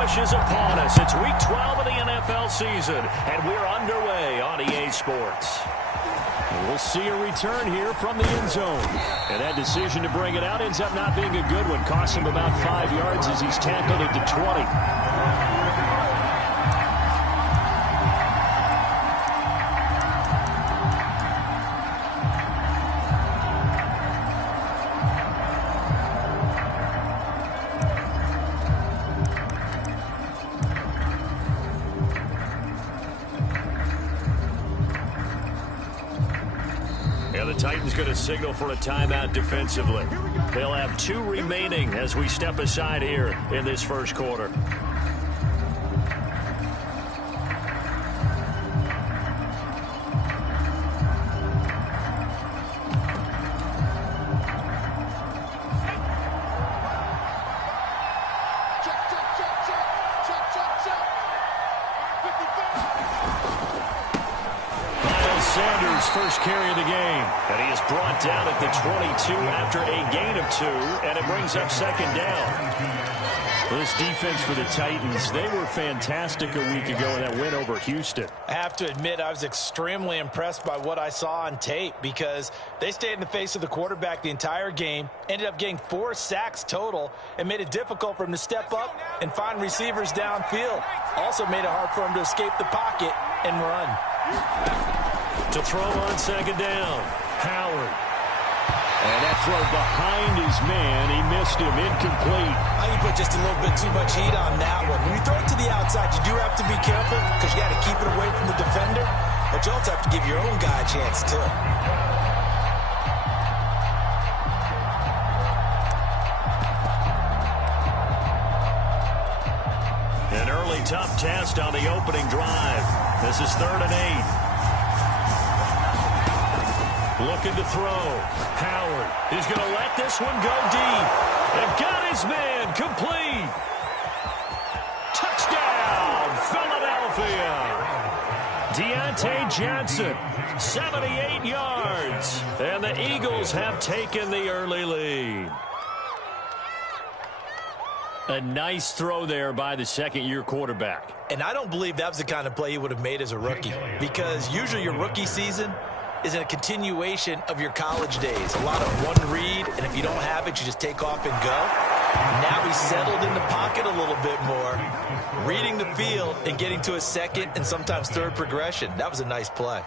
push is upon us. It's Week 12 of the NFL season, and we're underway on EA Sports. We'll see a return here from the end zone. And that decision to bring it out ends up not being a good one. Costs him about 5 yards as he's tackled at the 20. The Titans going to signal for a timeout defensively. They'll have 2 remaining as we step aside here in this first quarter. First carry of the game, and he is brought down at the 22 after a gain of 2, and it brings up second down. This defense for the Titans, they were fantastic a week ago in that win over Houston. I have to admit, I was extremely impressed by what I saw on tape because they stayed in the face of the quarterback the entire game, ended up getting 4 sacks total, and made it difficult for him to step up and find receivers downfield. Also made it hard for him to escape the pocket and run. To throw on second down, Howard. And that throw behind his man, he missed him, incomplete. I think you put just a little bit too much heat on that one. When you throw it to the outside, you do have to be careful because you got to keep it away from the defender, but you also have to give your own guy a chance too. An early tough test on the opening drive. This is 3rd and 8. Looking to throw. Howard. He's going to let this one go deep. And got his man complete. Touchdown, Philadelphia. Deontay Johnson, 78 yards. And the Eagles have taken the early lead. A nice throw there by the second-year quarterback. And I don't believe that was the kind of play he would have made as a rookie, because usually your rookie season is a continuation of your college days. A lot of one read, and if you don't have it, you just take off and go. Now he's settled in the pocket a little bit more, reading the field and getting to a second and sometimes third progression. That was a nice play.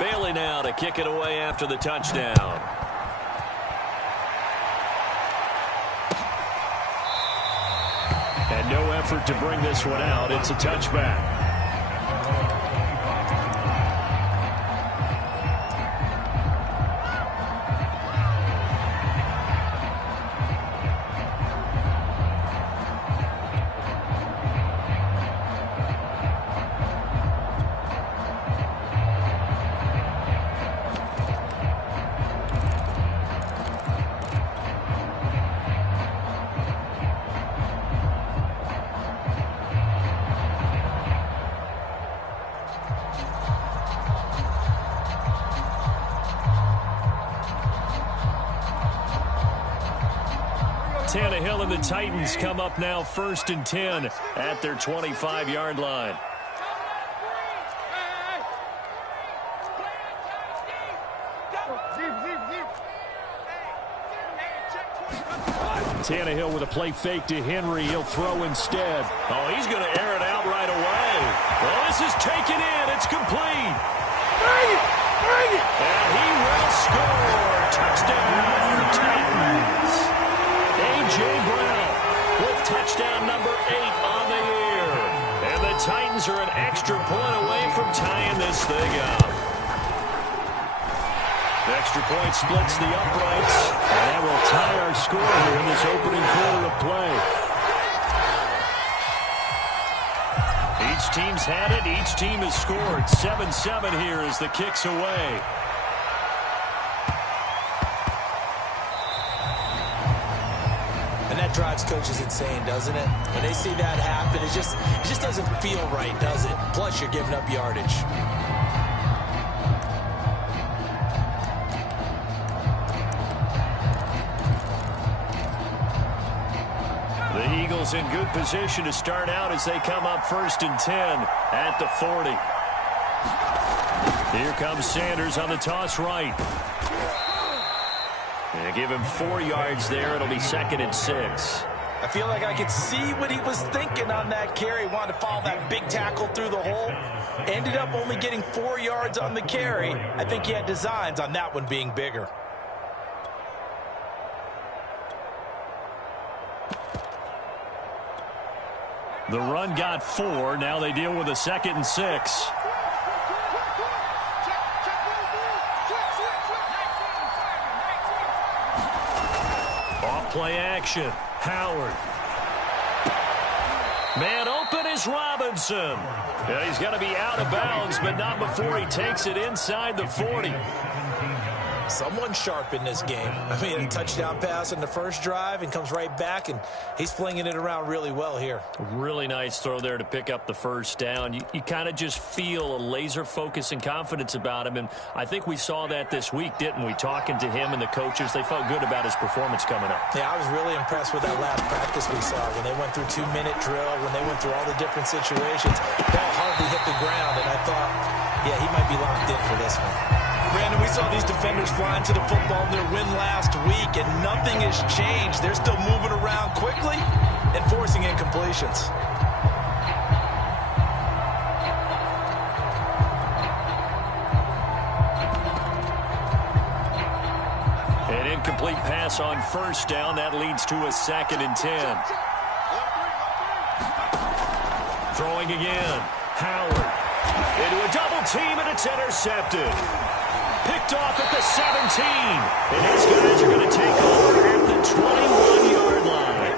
Bailey now to kick it away after the touchdown. And no effort to bring this one out. It's a touchback. Tannehill and the Titans come up now 1st and 10 at their 25-yard line. Tannehill with a play fake to Henry. He'll throw instead. Oh, he's going to air it out right away. Well, this is taken in. It's complete. Bring it. And he will score. Touchdown, Titans. A.J. Brown with touchdown number 8 on the year. And the Titans are an extra point away from tying this thing up. The extra point splits the uprights. And that will tie our score here in this opening quarter of play. Each team's had it. Each team has scored. 7-7 here as the kick's away. And that drives coaches insane, doesn't it? When they see that happen, it just doesn't feel right, does it? Plus, you're giving up yardage. The Eagles in good position to start out as they come up 1st and 10 at the 40. Here comes Sanders on the toss right. And give him 4 yards there. It'll be 2nd and 6. I feel like I could see what he was thinking on that carry. Wanted to follow that big tackle through the hole. Ended up only getting 4 yards on the carry. I think he had designs on that one being bigger. The run got 4. Now they deal with a 2nd and 6. Off-play action. Howard. Man open is Robinson. Yeah, he's got to be out of bounds, but not before he takes it inside the 40. Someone sharp in this game. I mean, a touchdown pass in the first drive and comes right back, and he's flinging it around really well here. Really nice throw there to pick up the first down. You kind of just feel a laser focus and confidence about him, and I think we saw that this week, didn't we? Talking to him and the coaches, they felt good about his performance coming up. Yeah, I was really impressed with that last practice we saw when they went through 2-minute drill, when they went through all the different situations. Ball hardly hit the ground, and I thought, yeah, he might be locked in for this one. Brandon, we saw these defenders flying to the football in their win last week, and nothing has changed. They're still moving around quickly and forcing incompletions. An incomplete pass on first down. That leads to a 2nd and 10. Throwing again. Howard into a double team, and it's intercepted. Picked off at the 17. And his guys are going to take over at the 21-yard line.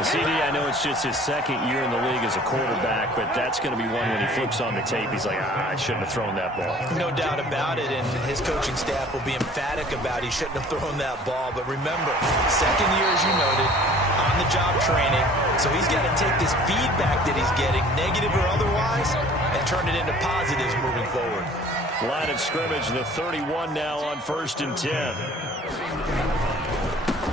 CD, I know it's just his 2nd year in the league as a quarterback, but that's going to be one when he flips on the tape. He's like, I shouldn't have thrown that ball. No doubt about it, and his coaching staff will be emphatic about he shouldn't have thrown that ball. But remember, 2nd year, as you noted, on-the-job training. So he's got to take this feedback that he's getting, negative or otherwise, and turn it into positives moving forward. Line of scrimmage, the 31 now on 1st and 10.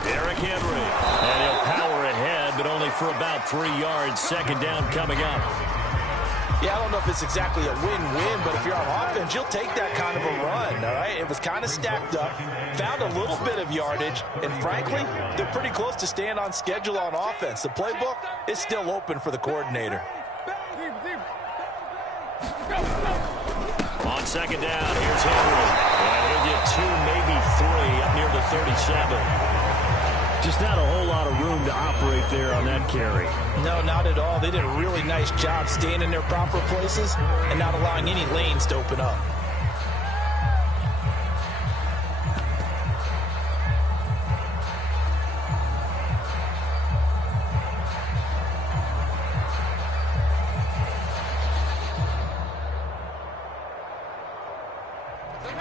Derrick Henry. And he'll power ahead, but only for about 3 yards. 2nd down coming up. Yeah, I don't know if it's exactly a win-win, but if you're on offense, you'll take that kind of a run, all right? It was kind of stacked up, found a little bit of yardage, and frankly, they're pretty close to staying on schedule on offense. The playbook is still open for the coordinator. On 2nd down, here's Henry. And he'll get 2, maybe 3 up near the 37. Just not a whole lot of room to operate there on that carry. No, not at all. They did a really nice job staying in their proper places and not allowing any lanes to open up.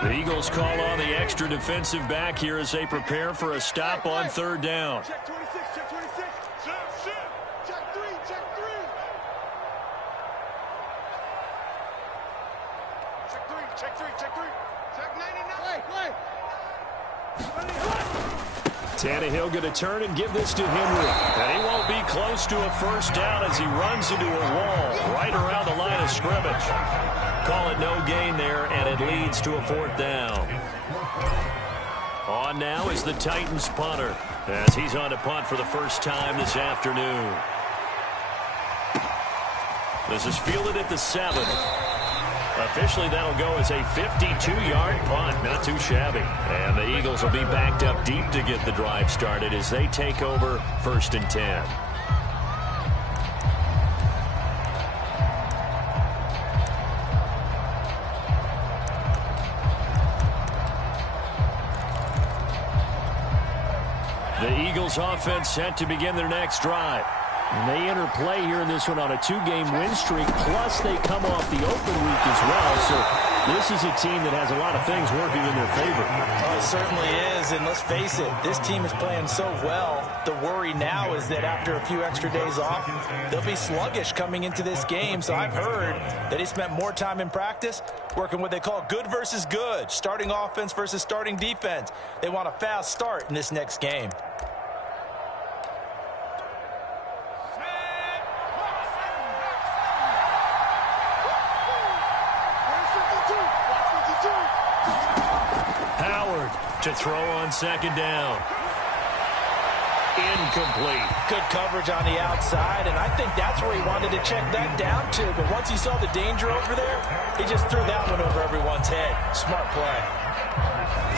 The Eagles call on the extra defensive back here as they prepare for a stop on 3rd down. Check 26, check 26. Check 3, check 3. Check 3, check 3. Check 99. Tannehill going to turn and give this to Henry. And he won't be close to a first down as he runs into a wall right around the line of scrimmage. Call it no gain there, and it leads to a 4th down. On now is the Titans punter as he's on to punt for the first time this afternoon. This is fielded at the 7. Officially, that'll go as a 52-yard punt. Not too shabby. And the Eagles will be backed up deep to get the drive started as they take over 1st and 10. The Eagles offense set to begin their next drive. And they enter play here in this one on a 2-game win streak, plus they come off the open week as well. So this is a team that has a lot of things working in their favor. Oh, it certainly is, and let's face it, this team is playing so well. The worry now is that after a few extra days off, they'll be sluggish coming into this game. So I've heard that he spent more time in practice working what they call good versus good, starting offense versus starting defense. They want a fast start in this next game. to throw on second down. Incomplete. Good coverage on the outside, and I think that's where he wanted to check that down to. But once he saw the danger over there, he just threw that one over everyone's head. Smart play.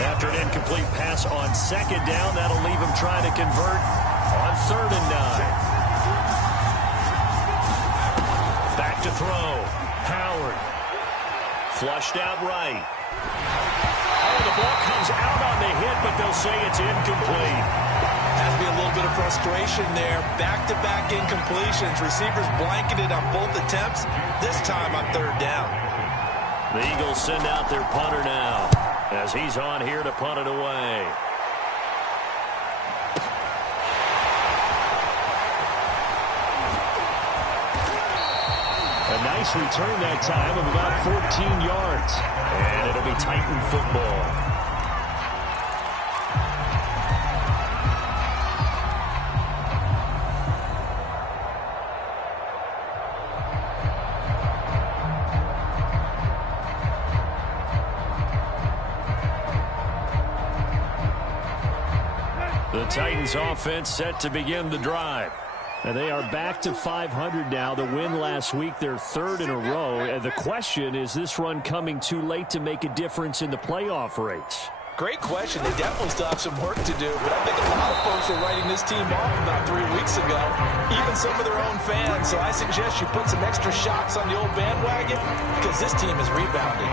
After an incomplete pass on second down, that'll leave him trying to convert on 3rd and 9. Back to throw. Howard. Flushed out right. Oh, the ball comes out on the hit, but they'll say it's incomplete. Has to be a little bit of frustration there. Back-to-back incompletions. Receivers blanketed on both attempts. This time on 3rd down. The Eagles send out their punter now as he's on here to punt it away. A nice return that time of about 14 yards. And it'll be Titan football. The Titans offense set to begin the drive. And they are back to 500 now. The win last week, their 3rd in a row. And the question is this run coming too late to make a difference in the playoff race? Great question. They definitely still have some work to do, but I think a lot of folks were writing this team off about 3 weeks ago, even some of their own fans. So I suggest you put some extra shots on the old bandwagon because this team is rebounding.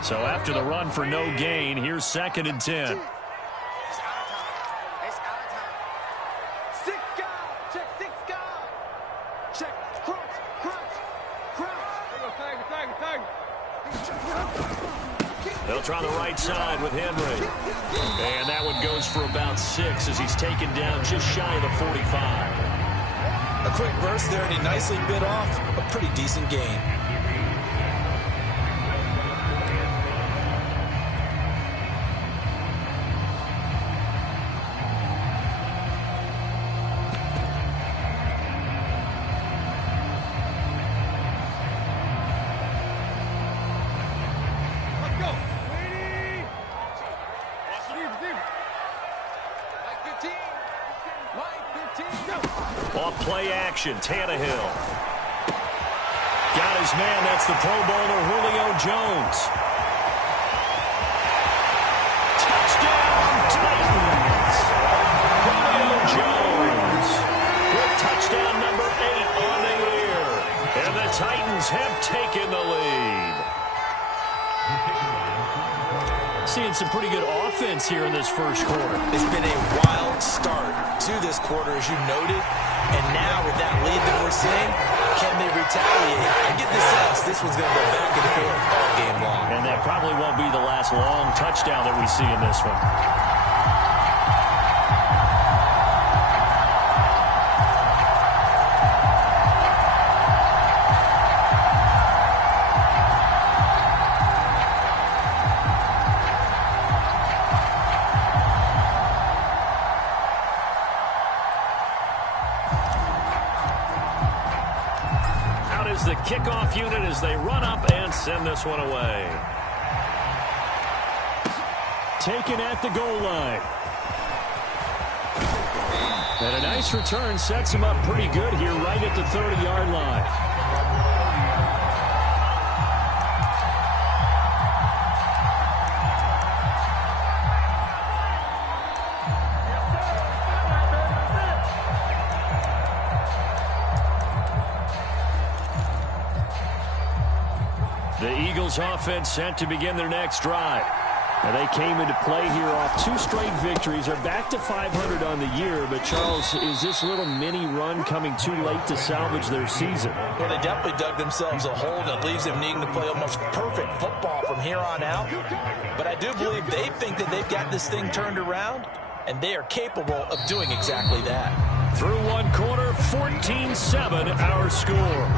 So after the run for no gain, here's 2nd and 10. They'll try the right side with Henry. And that one goes for about 6 as he's taken down just shy of the 45. A quick burst there, and he nicely bit off a pretty decent gain. Off play action, Tannehill. Got his man, that's the Pro Bowler Julio Jones. Touchdown, Titans! Julio Jones with touchdown number 8 on the year. And the Titans have taken the lead. Seeing some pretty good offense here in this first quarter. It's been a wild start to this quarter, as you noted. And now with that lead that we're seeing, can they retaliate? I get the sense this one's going to go back and forth all game long. And that probably won't be the last long touchdown that we see in this one. The kickoff unit as they run up and send this one away. Taken at the goal line. And a nice return sets him up pretty good here right at the 30-yard line. The Eagles offense set to begin their next drive. And they came into play here off 2 straight victories. They're back to 500 on the year. But, Charles, is this little mini run coming too late to salvage their season? Well, they definitely dug themselves a hole that leaves them needing to play almost perfect football from here on out. But I do believe they think that they've got this thing turned around, and they are capable of doing exactly that. Through one quarter, 14-7 our score.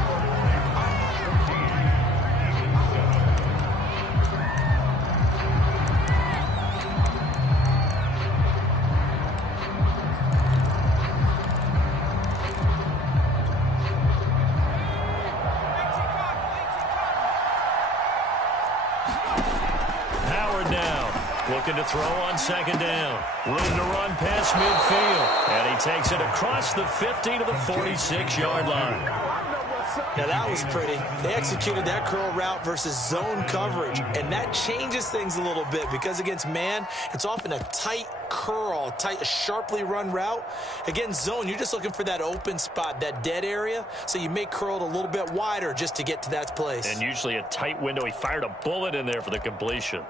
Looking to throw on second down. Room to run past midfield. And he takes it across the 50 to the 46-yard line. Now that was pretty. They executed that curl route versus zone coverage, and that changes things a little bit because against man, it's often a tight curl, a sharply run route. Against zone, you're just looking for that open spot, that dead area, so you make curl a little bit wider just to get to that place. And usually a tight window. He fired a bullet in there for the completion.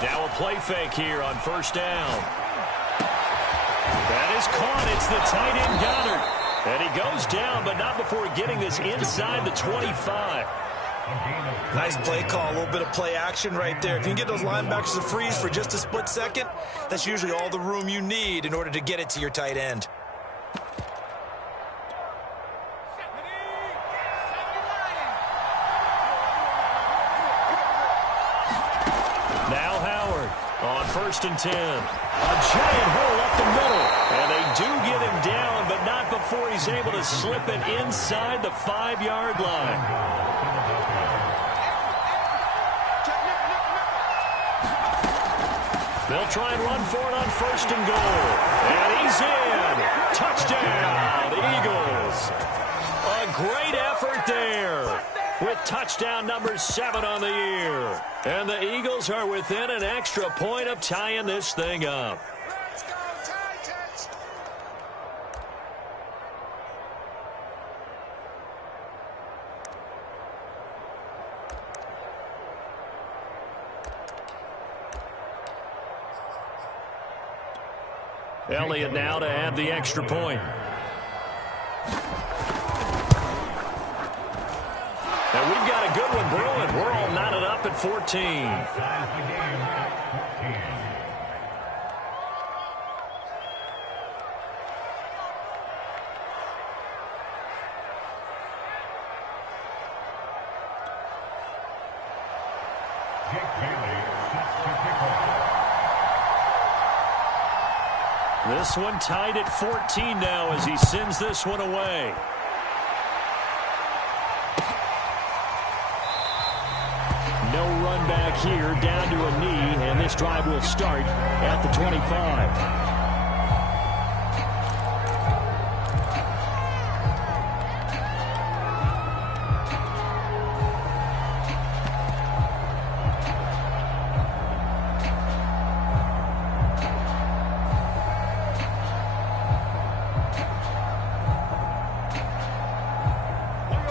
Now a play fake here on first down. That is caught. It's the tight end Goddard. And he goes down, but not before getting this inside the 25. Nice play call, a little bit of play action right there. If you can get those linebackers to freeze for just a split second, that's usually all the room you need in order to get it to your tight end. Now Howard on 1st and 10. A giant hole up the middle. And they do get him down, but not before he's able to slip it inside the 5-yard line. They'll try and run for it on 1st and goal. And he's in. Touchdown, Eagles. A great effort there with touchdown number 7 on the year. And the Eagles are within an extra point of tying this thing up. Let's go, Titans! Elliott now to add the extra point. And we've got a good one brewing. We're all knotted up at 14. This one tied at 14 now as he sends this one away. No run back here, down to a knee, and this drive will start at the 25.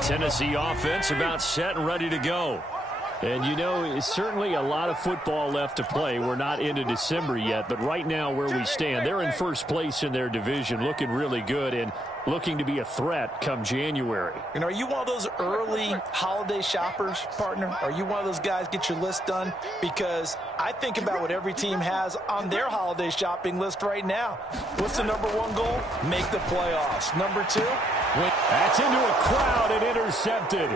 Tennessee offense about set and ready to go. And, you know, it's certainly a lot of football left to play. We're not into December yet, but right now where we stand, they're in first place in their division, looking really good and looking to be a threat come January. And are you one of those early holiday shoppers, partner? Are you one of those guys get your list done? Because I think about what every team has on their holiday shopping list right now. What's the number one goal? Make the playoffs. Number two? Win. That's into a crowd and intercepted.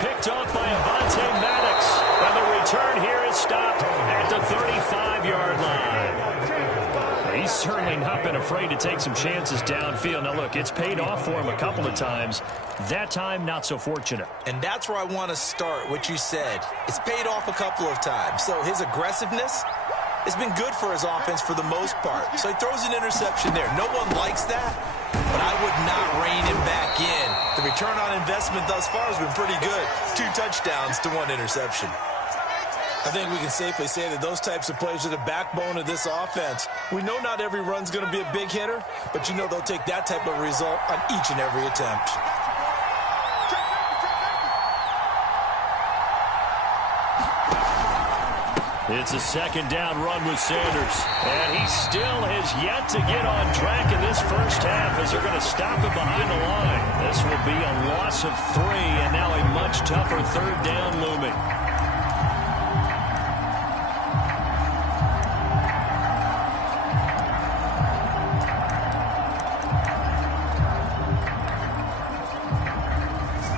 Picked off by Avonte Maddox. And the return here is stopped at the 35-yard line. He's certainly not been afraid to take some chances downfield. Now, look, it's paid off for him a couple of times. That time, not so fortunate. And that's where I want to start, what you said. It's paid off a couple of times. So his aggressiveness has been good for his offense for the most part. So he throws an interception there. No one likes that, but I would not rein him back in. The return on investment thus far has been pretty good. 2 touchdowns to 1 interception. I think we can safely say that those types of plays are the backbone of this offense. We know not every run's going to be a big hitter, but you know they'll take that type of result on each and every attempt. It's a second down run with Sanders. And he still has yet to get on track in this first half as they're going to stop him behind the line. This will be a loss of 3 and now a much tougher third down looming.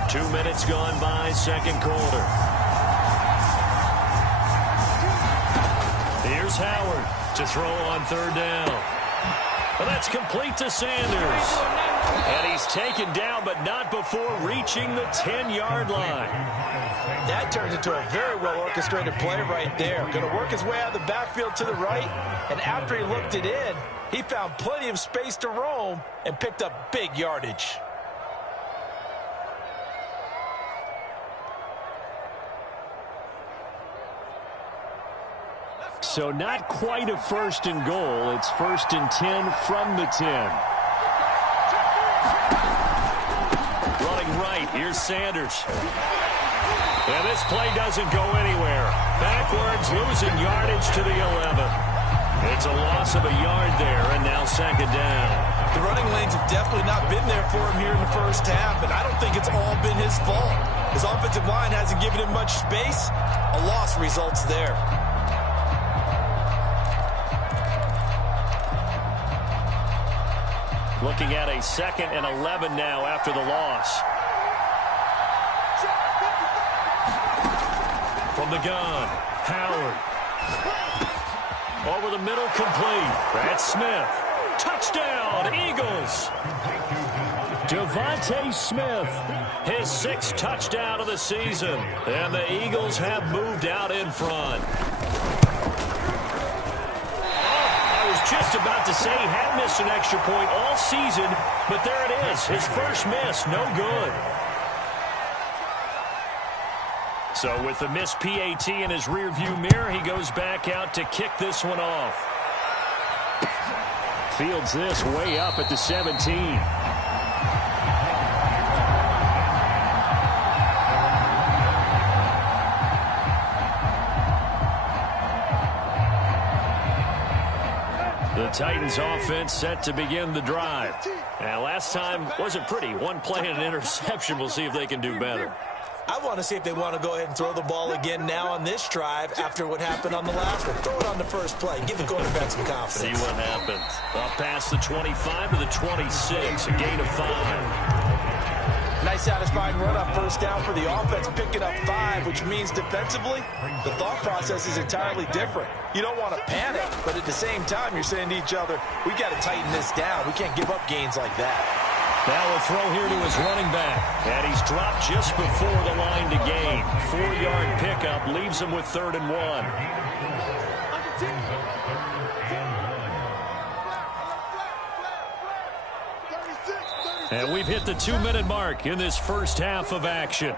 Two minutes gone by, second quarter. Here's Howard. to throw on third down. Well, that's complete to Sanders. And he's taken down, but not before reaching the 10-yard line. That turned into a very well-orchestrated play right there. Going to work his way out of the backfield to the right, and after he looked it in, he found plenty of space to roam and picked up big yardage. So not quite a first and goal. It's first and 10 from the 10. Running right, here's Sanders. And this play doesn't go anywhere. Backwards, losing yardage to the 11. It's a loss of a yard there, and now second down. The running lanes have definitely not been there for him here in the first half, and I don't think it's all been his fault. His offensive line hasn't given him much space. A loss results there. Looking at a 2nd and 11 now after the loss. From the gun, Howard. Over the middle, complete. That's Smith. Touchdown, Eagles. Devontae Smith, his 6th touchdown of the season. And the Eagles have moved out in front. Just about to say he had missed an extra point all season, but there it is. His first miss, no good. So with the missed PAT in his rearview mirror, he goes back out to kick this one off. Fields this way up at the 17. The Titans offense set to begin the drive. Now, last time wasn't pretty. One play and an interception. We'll see if they can do better. I want to see if they want to go ahead and throw the ball again now on this drive after what happened on the last one. Throw it on the first play. Give the quarterback some confidence. See what happens. Up past the 25 to the 26. A gain of 5. Nice satisfying run on first down for the offense, picking up 5, which means defensively, the thought process is entirely different. You don't want to panic, but at the same time, you're saying to each other, we got to tighten this down. We can't give up gains like that. Now a throw here to his running back. And he's dropped just before the line to gain. 4-yard pickup leaves him with 3rd and 1. And we've hit the 2-minute mark in this first half of action.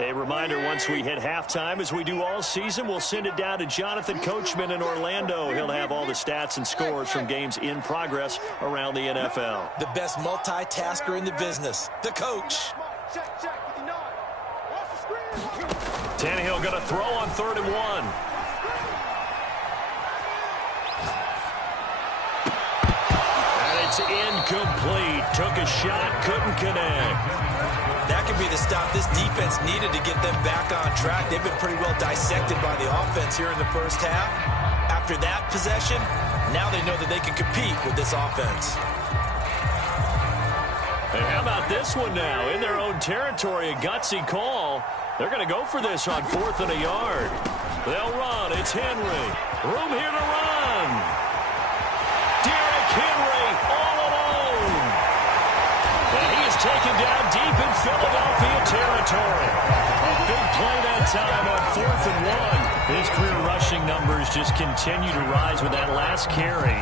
A reminder, once we hit halftime, as we do all season, we'll send it down to Jonathan Coachman in Orlando. He'll have all the stats and scores from games in progress around the NFL. The best multitasker in the business, the coach. Tannehill going to throw on 3rd and 1. And it's incomplete. Took a shot, couldn't connect. That could be the stop this defense needed to get them back on track. They've been pretty well dissected by the offense here in the first half. After that possession, now they know that they can compete with this offense. And how about this one now? In their own territory, a gutsy call. They're going to go for this on 4th and a yard. They'll run. It's Henry. Room here to run. Derrick Henry all alone. And he is taken down deep in Philadelphia territory. Big play that time on 4th and 1. His career rushing numbers just continue to rise with that last carry.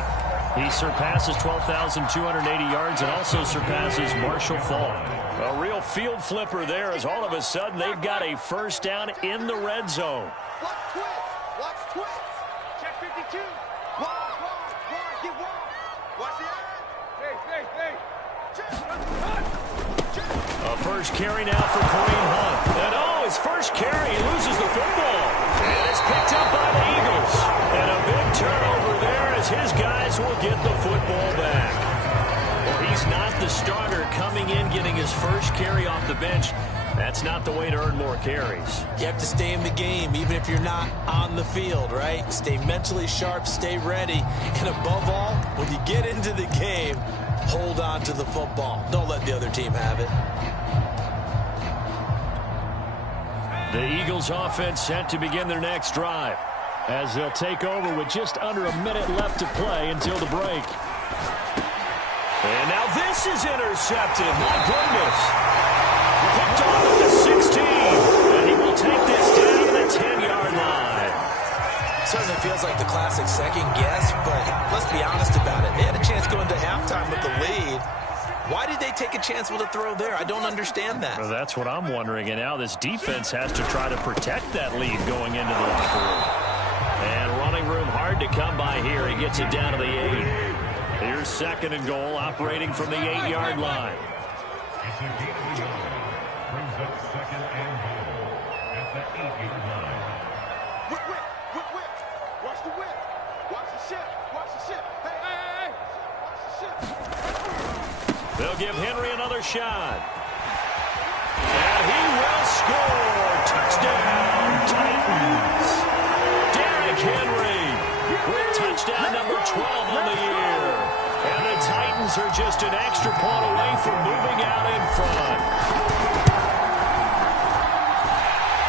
He surpasses 12,280 yards and also surpasses Marshall Faulk. A real field flipper there as all of a sudden they've got a first down in the red zone. Watch twist. Watch twist. Check 52. Wide. Get wide. Watch the eye. Hey. A first carry now for Kareem Hunt. And his first carry, he loses the football. And it's picked up by the Eagles. And a big turnover there as his guys will get the football back. Well, he's not the starter coming in, getting his first carry off the bench. That's not the way to earn more carries. You have to stay in the game, even if you're not on the field, right? Stay mentally sharp, stay ready, and above all, when you get into the game, hold on to the football. Don't let the other team have it. The Eagles offense set to begin their next drive, as they'll take over with just under a minute left to play until the break. And now this is intercepted. My goodness. Picked off at the 16. And he will take this down to the 10-yard line. Certainly feels like the classic second guess, but let's be honest about it. They had a chance going to halftime with the lead. Why did they take a chance with a throw there? I don't understand that. Well, that's what I'm wondering. And now this defense has to try to protect that lead going into the locker room. And running room hard to come by here. He gets it down to the 8. Here's second and goal, operating from the 8-yard line. Brings up second and goal at the 8-yard line. Whip, whip, whip, whip. Watch the whip. Watch the ship. Watch the ship. Hey, hey, hey, hey. Watch the ship. They'll give Henry another shot. And he will score. Touchdown, Titans. Derrick Henry with touchdown number 12 on the year. And the Titans are just an extra point away from moving out in front.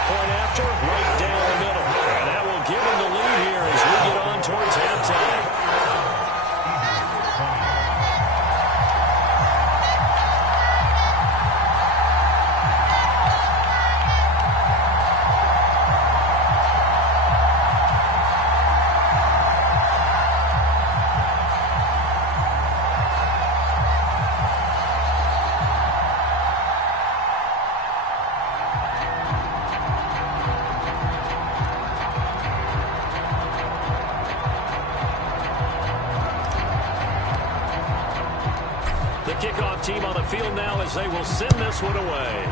Point after, right down the middle. And that will give them the lead here as we get on towards halftime. Kickoff team on the field now as they will send this one away.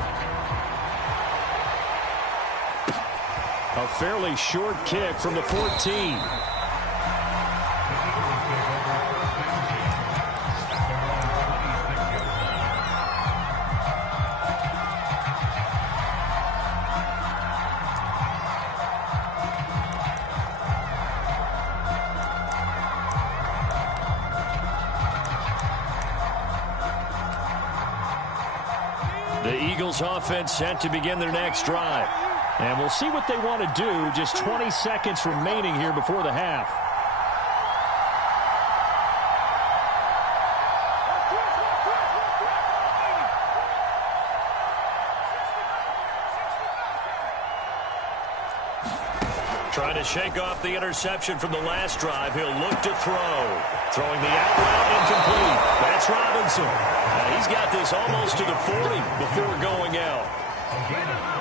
A fairly short kick from the 14. The Eagles offense set to begin their next drive. And we'll see what they want to do. Just 20 seconds remaining here before the half. Trying to shake off the interception from the last drive. He'll look to throw. Throwing the out route incomplete. That's Robinson. He's got this almost to the 40 before going out.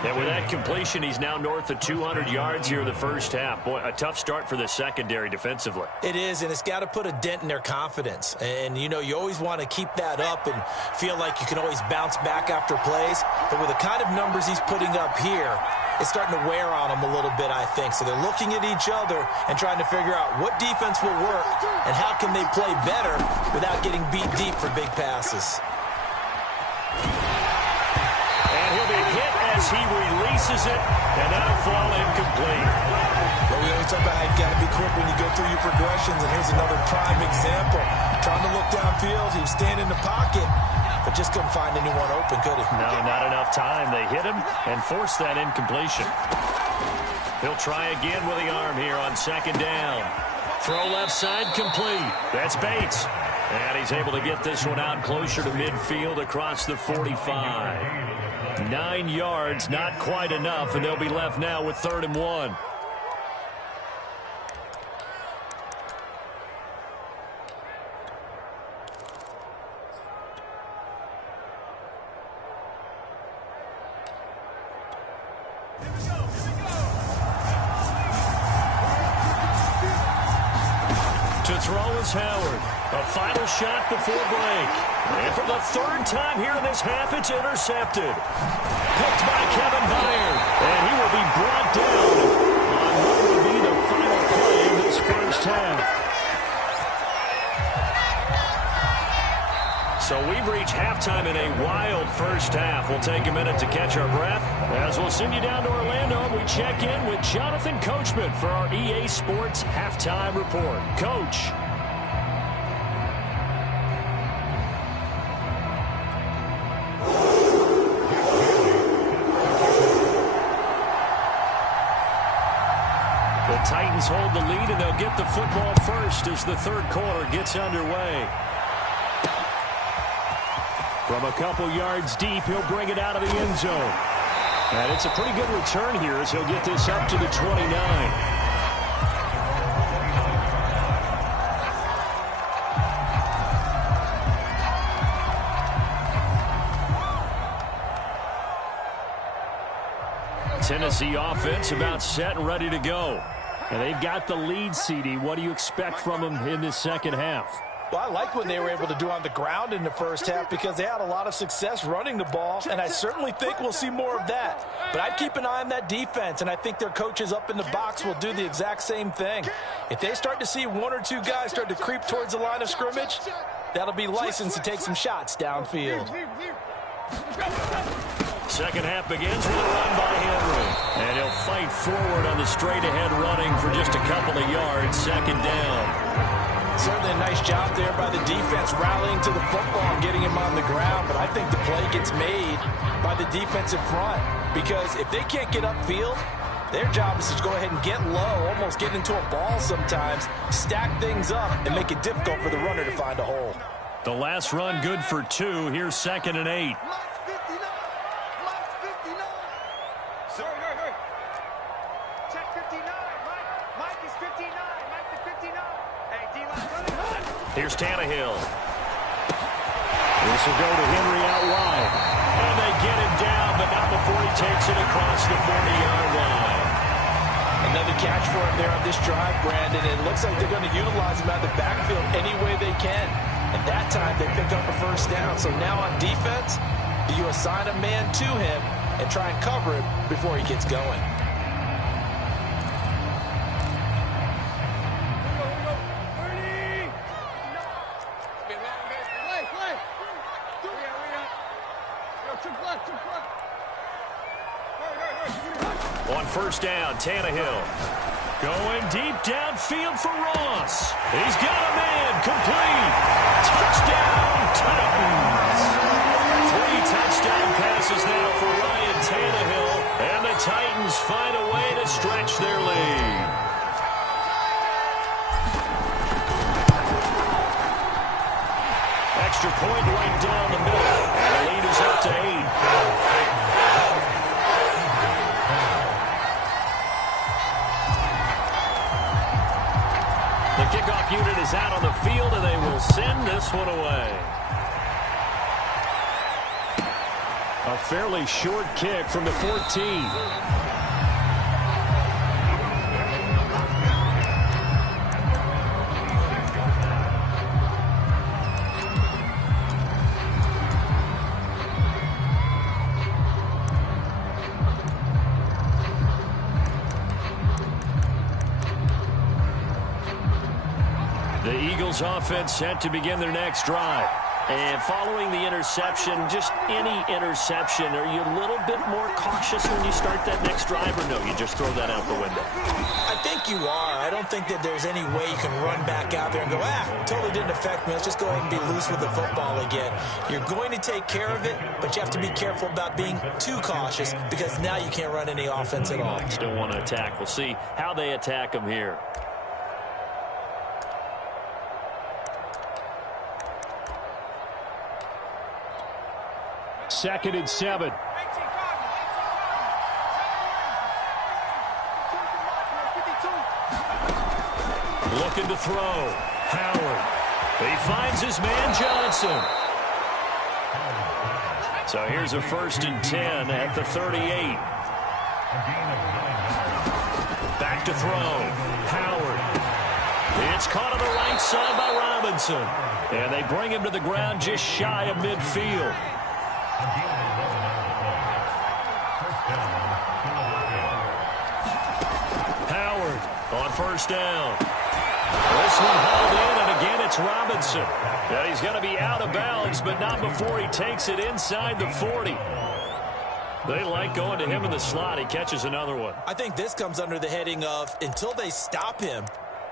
And with that completion, he's now north of 200 yards here in the first half. Boy, a tough start for the secondary defensively. It is, and it's got to put a dent in their confidence. And, you know, you always want to keep that up and feel like you can always bounce back after plays. But with the kind of numbers he's putting up here, it's starting to wear on them a little bit, I think. So they're looking at each other and trying to figure out what defense will work and how can they play better without getting beat deep for big passes. And he'll be hit as he releases it, and that'll fall incomplete. Well, we always talk about how you got to be quick when you go through your progressions, and here's another prime example. Trying to look downfield, he was standing in the pocket, but just couldn't find anyone open, could he? No, not enough time. They hit him and forced that incompletion. He'll try again with the arm here on second down. Throw left side complete. That's Bates. And he's able to get this one out closer to midfield across the 45. 9 yards, not quite enough, and they'll be left now with 3rd and 1. To throw is Howard. A final shot before break. And for the 3rd time here in this half, it's intercepted. Picked by Kevin Byard. And he will be brought down on what will be the final play in this first half. So we've reached halftime in a wild first half. We'll take a minute to catch our breath as we'll send you down to Orlando and we check in with Jonathan Coachman for our EA Sports Halftime Report. Coach. The Titans hold the lead, and they'll get the football first as the third quarter gets underway. From a couple yards deep, he'll bring it out of the end zone. And it's a pretty good return here as he'll get this up to the 29. Tennessee offense about set and ready to go. And they've got the lead, CD. What do you expect from them in this second half? Well, I like what they were able to do on the ground in the first half because they had a lot of success running the ball, and I certainly think we'll see more of that. But I'd keep an eye on that defense, and I think their coaches up in the box will do the exact same thing. If they start to see one or two guys start to creep towards the line of scrimmage, that'll be licensed to take some shots downfield. Second half begins with a run by Henry. And he'll fight forward on the straight-ahead running for just a couple of yards. Second down. Certainly a nice job there by the defense rallying to the football and getting him on the ground. But I think the play gets made by the defensive front. Because if they can't get upfield, their job is to go ahead and get low, almost get into a ball sometimes, stack things up, and make it difficult for the runner to find a hole. The last run good for 2. Here's 2nd and 8. Here's Tannehill. This will go to Henry out wide. And they get him down, but not before he takes it across the 40-yard line. Another catch for him there on this drive, Brandon. It looks like they're going to utilize him out of the backfield any way they can. And that time they pick up a first down. So now on defense, do you assign a man to him and try and cover him before he gets going? On first down, Tannehill. Going deep downfield for Ross. He's got a man. Complete. Touchdown, Titans. 3 touchdown passes now for Ryan Tannehill. And the Titans find a way to stretch their lead. Extra point right down the middle. And the lead is up to 8. The kickoff unit is out on the field, and they will send this one away. A fairly short kick from the 14. The Eagles offense set to begin their next drive. And following the interception, just any interception, are you a little bit more cautious when you start that next drive, or no, you just throw that out the window? I think you are. I don't think that there's any way you can run back out there and go, totally didn't affect me. Let's just go ahead and be loose with the football again. You're going to take care of it, but you have to be careful about being too cautious because now you can't run any offense at all. Still want to attack. We'll see how they attack them here. Second and 7. Looking to throw. Howard. He finds his man Johnson. So here's a 1st and 10 at the 38. Back to throw. Howard. It's caught on the right side by Robinson. And they bring him to the ground just shy of midfield. Howard on first down. This one hauled in, and again it's Robinson. Yeah, he's going to be out of bounds, but not before he takes it inside the 40. They like going to him in the slot. He catches another one. I think this comes under the heading of until they stop him,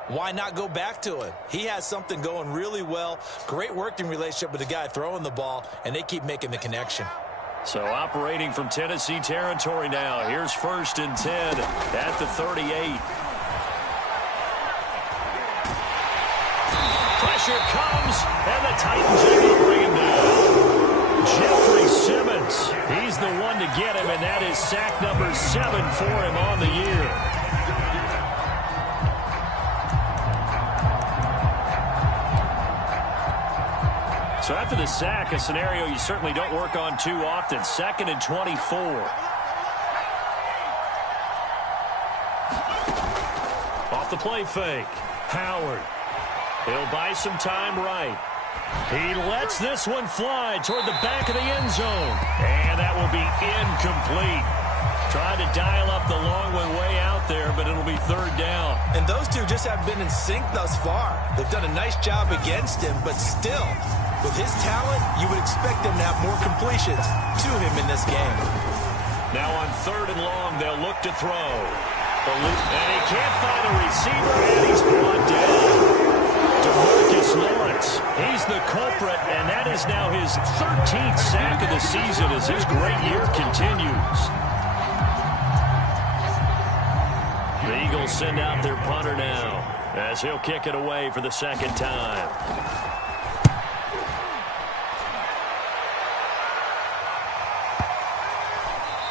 why not go back to him? He has something going really well. Great working relationship with the guy throwing the ball, and they keep making the connection. So operating from Tennessee territory now. Here's 1st and 10 at the 38. Pressure comes, and the Titans are able to bring him down. Jeffrey Simmons, he's the one to get him, and that is sack number 7 for him on the year. So after the sack, a scenario you certainly don't work on too often. 2nd and 24. Off the play fake. Howard. He'll buy some time right. He lets this one fly toward the back of the end zone. And that will be incomplete. Trying to dial up the long one way out there, but it'll be 3rd down. And those two just have been in sync thus far. They've done a nice job against him, but still, with his talent, you would expect them to have more completions to him in this game. Now on 3rd and long, they'll look to throw. And he can't find a receiver, and he's brought down. DeMarcus Lawrence, he's the culprit, and that is now his 13th sack of the season as his great year continues. The Eagles send out their punter now as he'll kick it away for the 2nd time.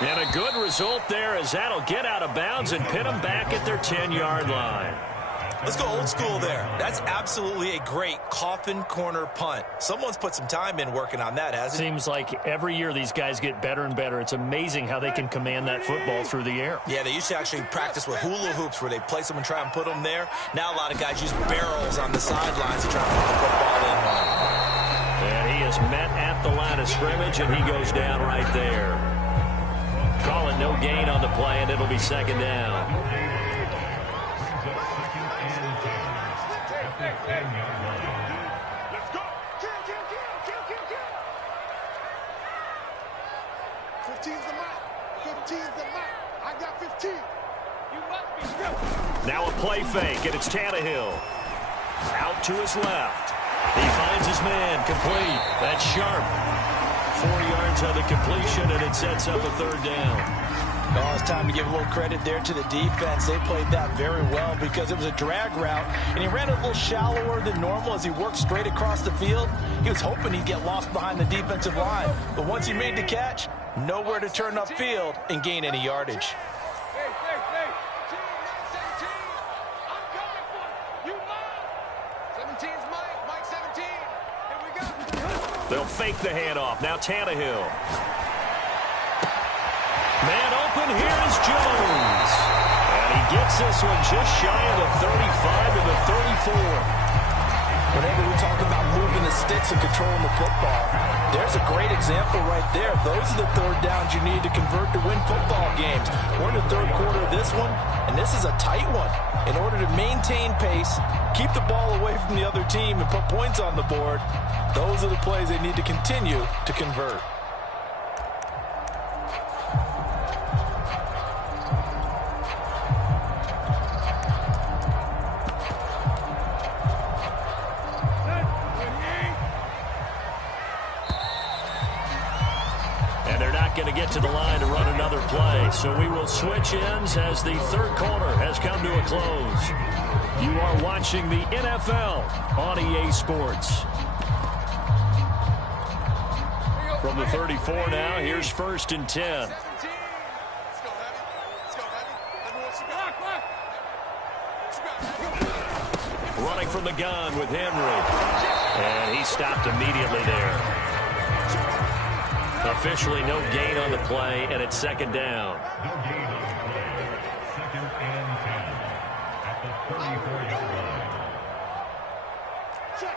And a good result there as that'll get out of bounds and pin them back at their 10-yard line. Let's go old school there. That's absolutely a great coffin corner punt. Someone's put some time in working on that, hasn't it? Seems like every year these guys get better and better. It's amazing how they can command that football through the air. Yeah, they used to actually practice with hula hoops where they place them and try and put them there. Now a lot of guys use barrels on the sidelines to try and put the football in. And he is met at the line of scrimmage, and he goes down right there. Calling no gain on the play, and it'll be 2nd down. Let's go. Kill. 15's the mark. 15's the mark. I got 15. You must be still. Now a play fake, and it's Tannehill. Out to his left. He finds his man, complete. That's sharp. 4 yards on the completion, and it sets up a 3rd down. Oh, it's time to give a little credit there to the defense. They played that very well because it was a drag route, and he ran a little shallower than normal as he worked straight across the field. He was hoping he'd get lost behind the defensive line, but once he made the catch, nowhere to turn upfield and gain any yardage. Hey. 17. I'm coming for you. Mine. 17's Mike. Mike 17. Here we go. They'll fake the handoff. Now Tannehill. Man open, here is Jones. And he gets this one just shy of the 35 to the 34. Whenever we talk about moving the sticks and controlling the football, there's a great example right there. Those are the 3rd downs you need to convert to win football games. We're in the 3rd quarter of this one, and this is a tight one. In order to maintain pace, keep the ball away from the other team, and put points on the board, those are the plays they need to continue to convert. Going to get to the line to run another play. So we will switch ends as the 3rd quarter has come to a close. You are watching the NFL on EA Sports. From the 34 now, here's 1st and 10. Let's go, Daddy. Let me know what you got. Running from the gun with Henry. And he stopped immediately there. Officially no gain on the play, and it's 2nd down. No gain on the play. 2nd and 10 at the 34-yard line. Check.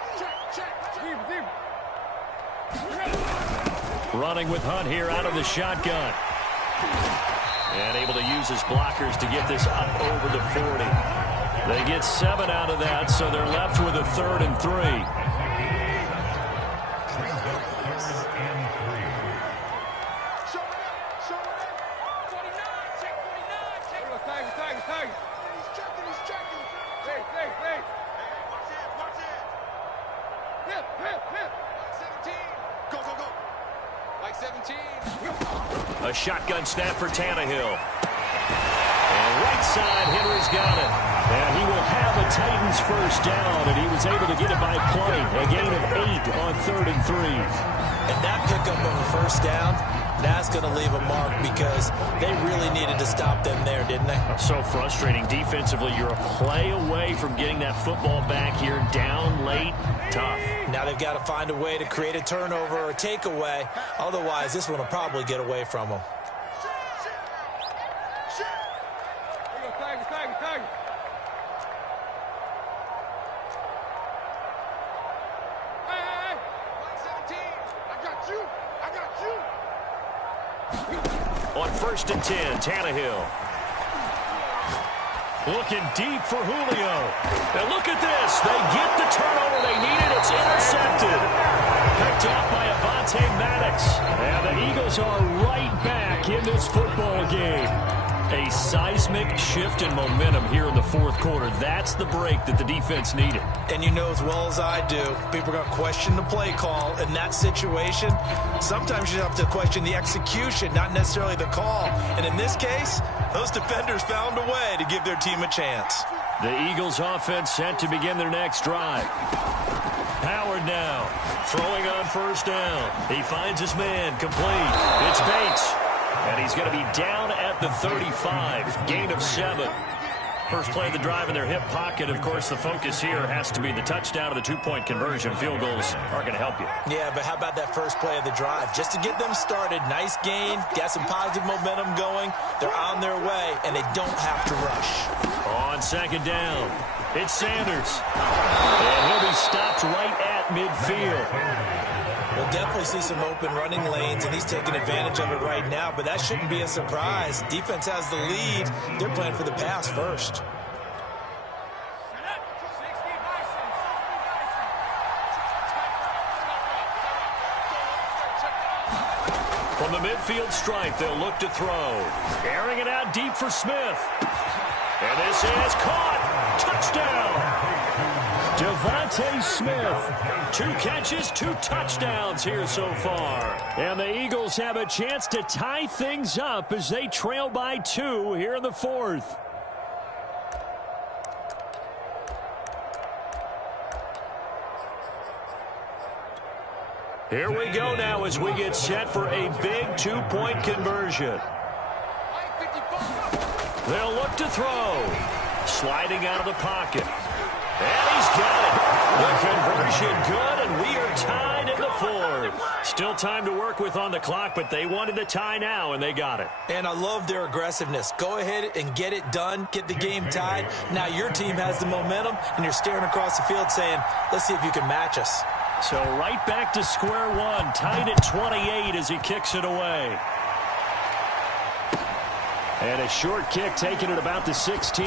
Running with Hunt here out of the shotgun. And able to use his blockers to get this up over the 40. They get 7 out of that, so they're left with a 3rd and 3. A shotgun snap for Tannehill. And right side, Henry's got it. And he will have a Titans first down, and he was able to get it by play. A gain of 8 on 3rd and 3. And that pickup of a first down, that's going to leave a mark because they really needed to stop them there, didn't they? So frustrating. Defensively, you're a play away from getting that football back here down late. Tough. Now they've got to find a way to create a turnover or a takeaway. Otherwise, this one will probably get away from them. On 1st and 10, Tannehill. Looking deep for Julio. And look at this. They get the turnover they needed. It's intercepted. Picked off by Avonte Maddox. And the Eagles are right back in this football game. A seismic shift in momentum here in the 4th quarter. That's the break that the defense needed. And you know as well as I do, people are going to question the play call in that situation. Sometimes you have to question the execution, not necessarily the call. And in this case, those defenders found a way to give their team a chance. The Eagles offense set to begin their next drive. Howard now throwing on 1st down. He finds his man complete. It's Bates. And he's going to be down at the 35. Gain of 7. First play of the drive in their hip pocket. Of course, the focus here has to be the touchdown of the 2-point conversion. Field goals are going to help you. Yeah, but how about that first play of the drive? Just to get them started, nice gain, got some positive momentum going. They're on their way, and they don't have to rush. On 2nd down, it's Sanders. And he'll be stopped right at midfield. We'll definitely see some open running lanes, and he's taking advantage of it right now, but that shouldn't be a surprise. Defense has the lead. They're playing for the pass first. From the midfield stripe, they'll look to throw. Airing it out deep for Smith. And this is caught. Touchdown. Devontae Smith. 2 catches, 2 touchdowns here so far. And the Eagles have a chance to tie things up as they trail by 2 here in the 4th. Here we go now as we get set for a big 2-point conversion. They'll look to throw. Sliding out of the pocket. And he's got it. The conversion good, and we are tied in the 4th. Still time to work with on the clock, but they wanted the tie now, and they got it. And I love their aggressiveness. Go ahead and get it done. Get the game tied. Now your team has the momentum, and you're staring across the field saying, let's see if you can match us. So right back to square one, tied at 28 as he kicks it away. And a short kick taken at about the 16.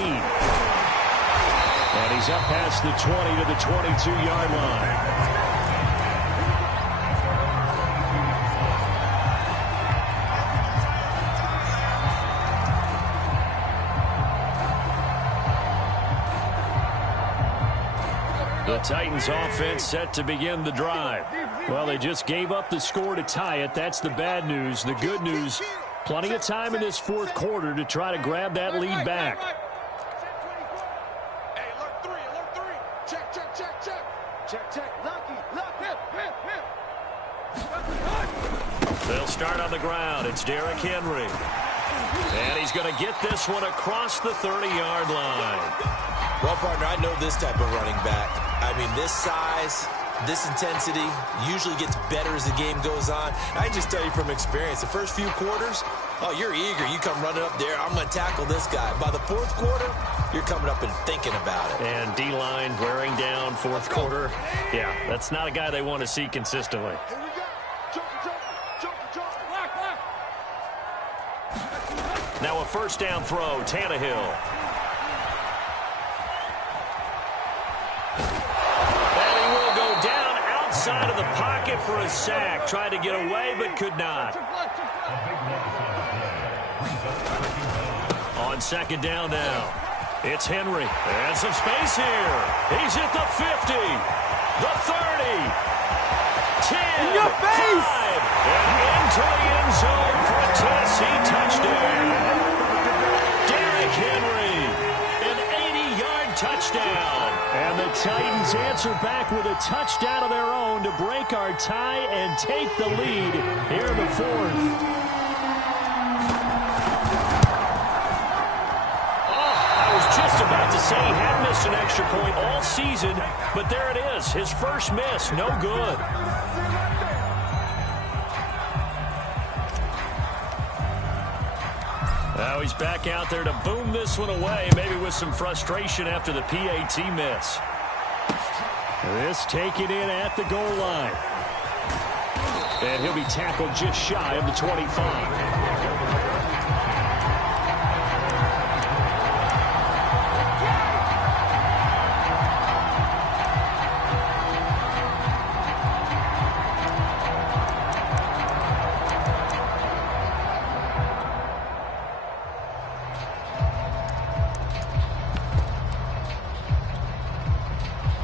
And he's up past the 20 to the 22-yard line. The Titans offense set to begin the drive. Well, they just gave up the score to tie it. That's the bad news. The good news, plenty of time in this 4th quarter to try to grab that lead back. Hey, alert 3, alert 3. Check, check, check, check. Check, check. Lucky, hip. They'll start on the ground. It's Derrick Henry. And he's going to get this one across the 30-yard line. Well, partner, I know this type of running back. I mean, this size, this intensity usually gets better as the game goes on. I can just tell you from experience, the first few quarters, oh, you're eager. You come running up there, I'm going to tackle this guy. By the 4th quarter, you're coming up and thinking about it. And D-line wearing down 4th quarter. Yeah, that's not a guy they want to see consistently. Here we go. Jump. Now a 1st down throw, Tannehill. inside of the pocket for a sack. Tried to get away, but could not. On second down now, it's Henry. And some space here. He's at the 50, the 30, 10, in your face. 5, and into the end zone for a Tennessee touchdown. Derrick Henry, an 80-yard touchdown. And the Titans answer back with a touchdown of their own to break our tie and take the lead here in the fourth. Just about to say he had missed an extra point all season, but there it is. His first miss, no good. Now he's back out there to boom this one away, maybe with some frustration after the PAT miss. This taken in at the goal line. And he'll be tackled just shy of the 25.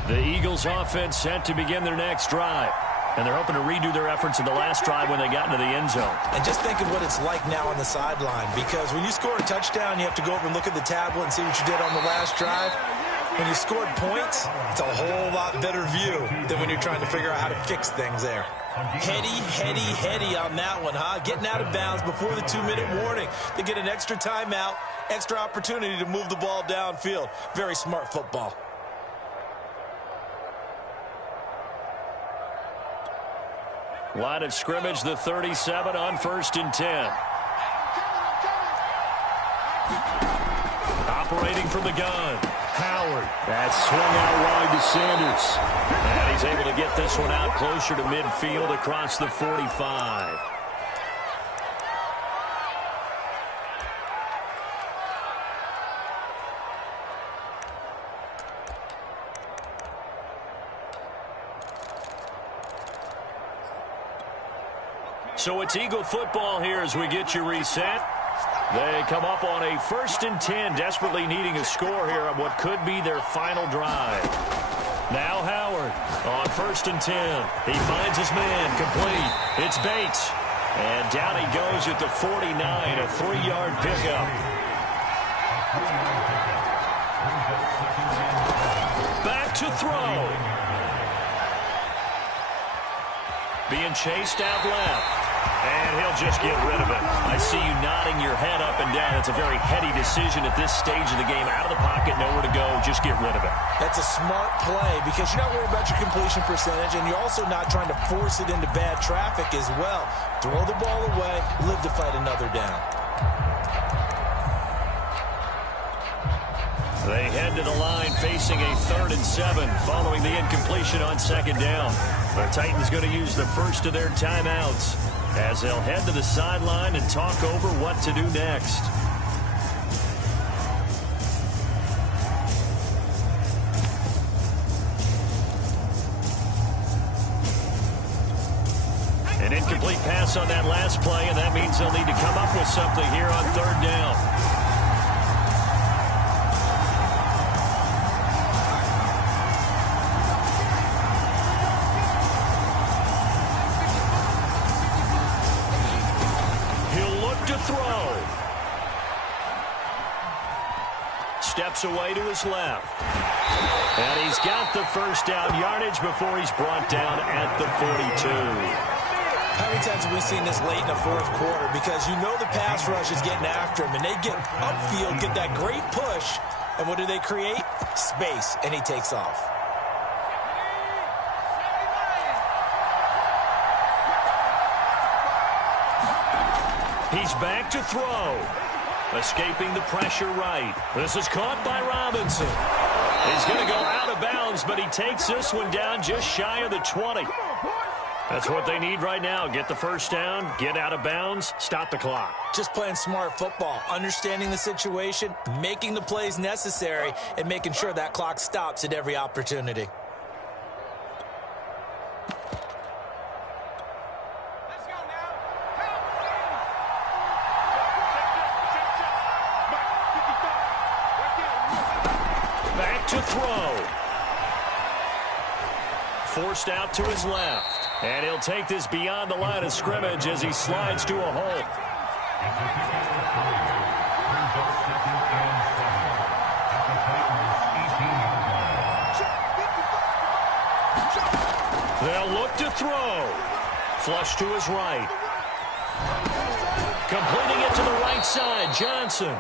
The Eagles offense set to begin their next drive. And they're hoping to redo their efforts in the last drive when they got into the end zone. And just think of what it's like now on the sideline, because when you score a touchdown, you have to go over and look at the tablet and see what you did on the last drive. When you scored points, it's a whole lot better view than when you're trying to figure out how to fix things there. Heady on that one, huh? Getting out of bounds before the 2-minute warning. They get an extra timeout, extra opportunity to move the ball downfield. Very smart football. Line of scrimmage, the 37 on 1st and 10. Operating from the gun, Howard. That's swung out wide to Sanders. And he's able to get this one out closer to midfield across the 45. So it's Eagle football here as we get you reset. They come up on a 1st and 10, desperately needing a score here on what could be their final drive. Now Howard on 1st and 10. He finds his man, complete. It's Bates. And down he goes at the 49, a 3-yard pickup. Back to throw. Being chased out left. And he'll just get rid of it. I see you nodding your head up and down. It's a very heady decision at this stage of the game. Out of the pocket, nowhere to go. Just get rid of it. That's a smart play because you're not worried about your completion percentage, and you're also not trying to force it into bad traffic as well. Throw the ball away, live to fight another down. They head to the line facing a 3rd and 7 following the incompletion on 2nd down. The Titans going to use the first of their timeouts as they'll head to the sideline and talk over what to do next. An incomplete pass on that last play, and that means they'll need to come up with something here on 3rd down. Steps away to his left. And he's got the first down yardage before he's brought down at the 42. How many times have we seen this late in the 4th quarter? Because you know the pass rush is getting after him, and they get upfield, get that great push, and what do they create? Space, and he takes off. He's back to throw. Escaping the pressure right. This is caught by Robinson. He's going to go out of bounds, but he takes this one down just shy of the 20. That's what they need right now. Get the first down, get out of bounds, stop the clock. Just playing smart football, understanding the situation, making the plays necessary, and making sure that clock stops at every opportunity. throw. Forced out to his left. And he'll take this beyond the line of scrimmage as he slides to a halt. They'll look to throw. Flush to his right. Completing it to the right side, Johnson.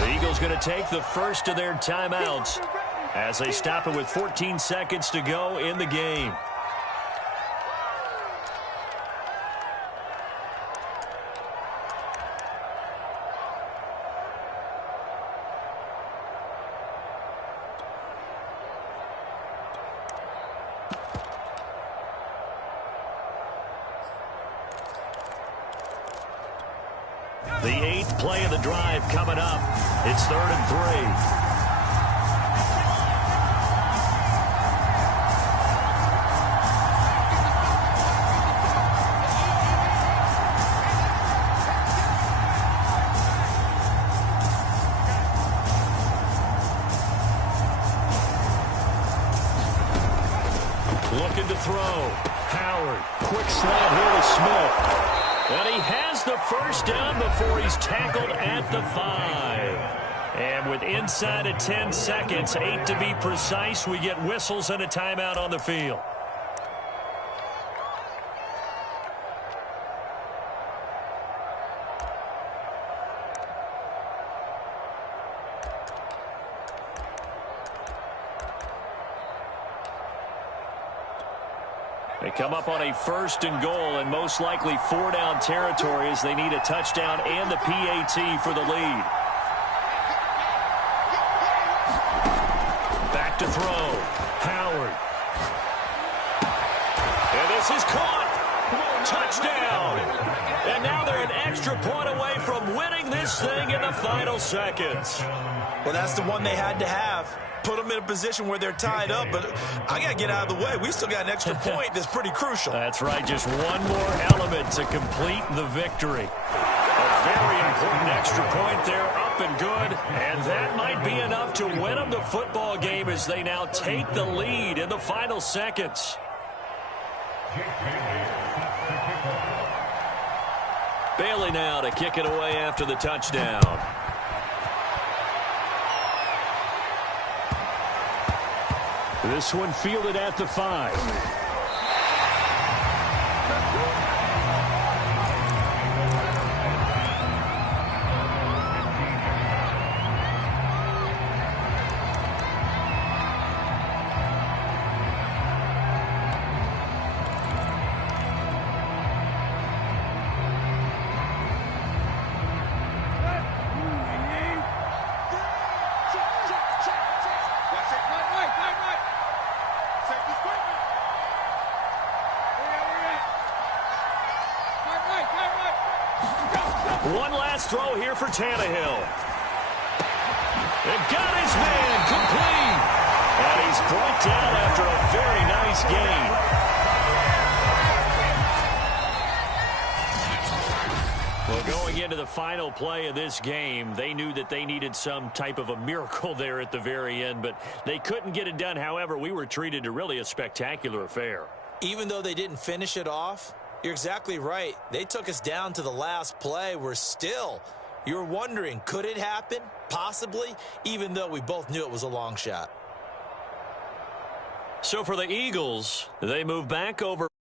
The Eagles going to take the first of their timeouts as they stop it with 14 seconds to go in the game. The 8th play of the drive coming up. It's 3rd and 3. Looking to throw. Howard. Quick slant here to Smith. And he has the first down before he's tackled at the 5. And with inside of 10 seconds, 8 to be precise, we get whistles and a timeout on the field. They come up on a 1st and goal and most likely 4-down territory as they need a touchdown and the PAT for the lead. Back to throw. Howard. And this is caught. Touchdown. And now they're an extra point away from winning this thing in the final seconds. Well, that's the one they had to have. Put them in a position where they're tied up, but I got to get out of the way. We still got an extra point that's pretty crucial. That's right. Just one more element to complete the victory. A very important extra point there, up and good. And that might be enough to win them the football game as they now take the lead in the final seconds. Bailey now to kick it away after the touchdown. This one fielded at the 5. One last throw here for Tannehill. And got his man complete. And he's brought down after a very nice gain. Well, going into the final play of this game, they knew that they needed some type of a miracle there at the very end, but they couldn't get it done. However, we were treated to really a spectacular affair. Even though they didn't finish it off, you're exactly right. They took us down to the last play. You're wondering, could it happen? Possibly, even though we both knew it was a long shot. So for the Eagles, they move back over.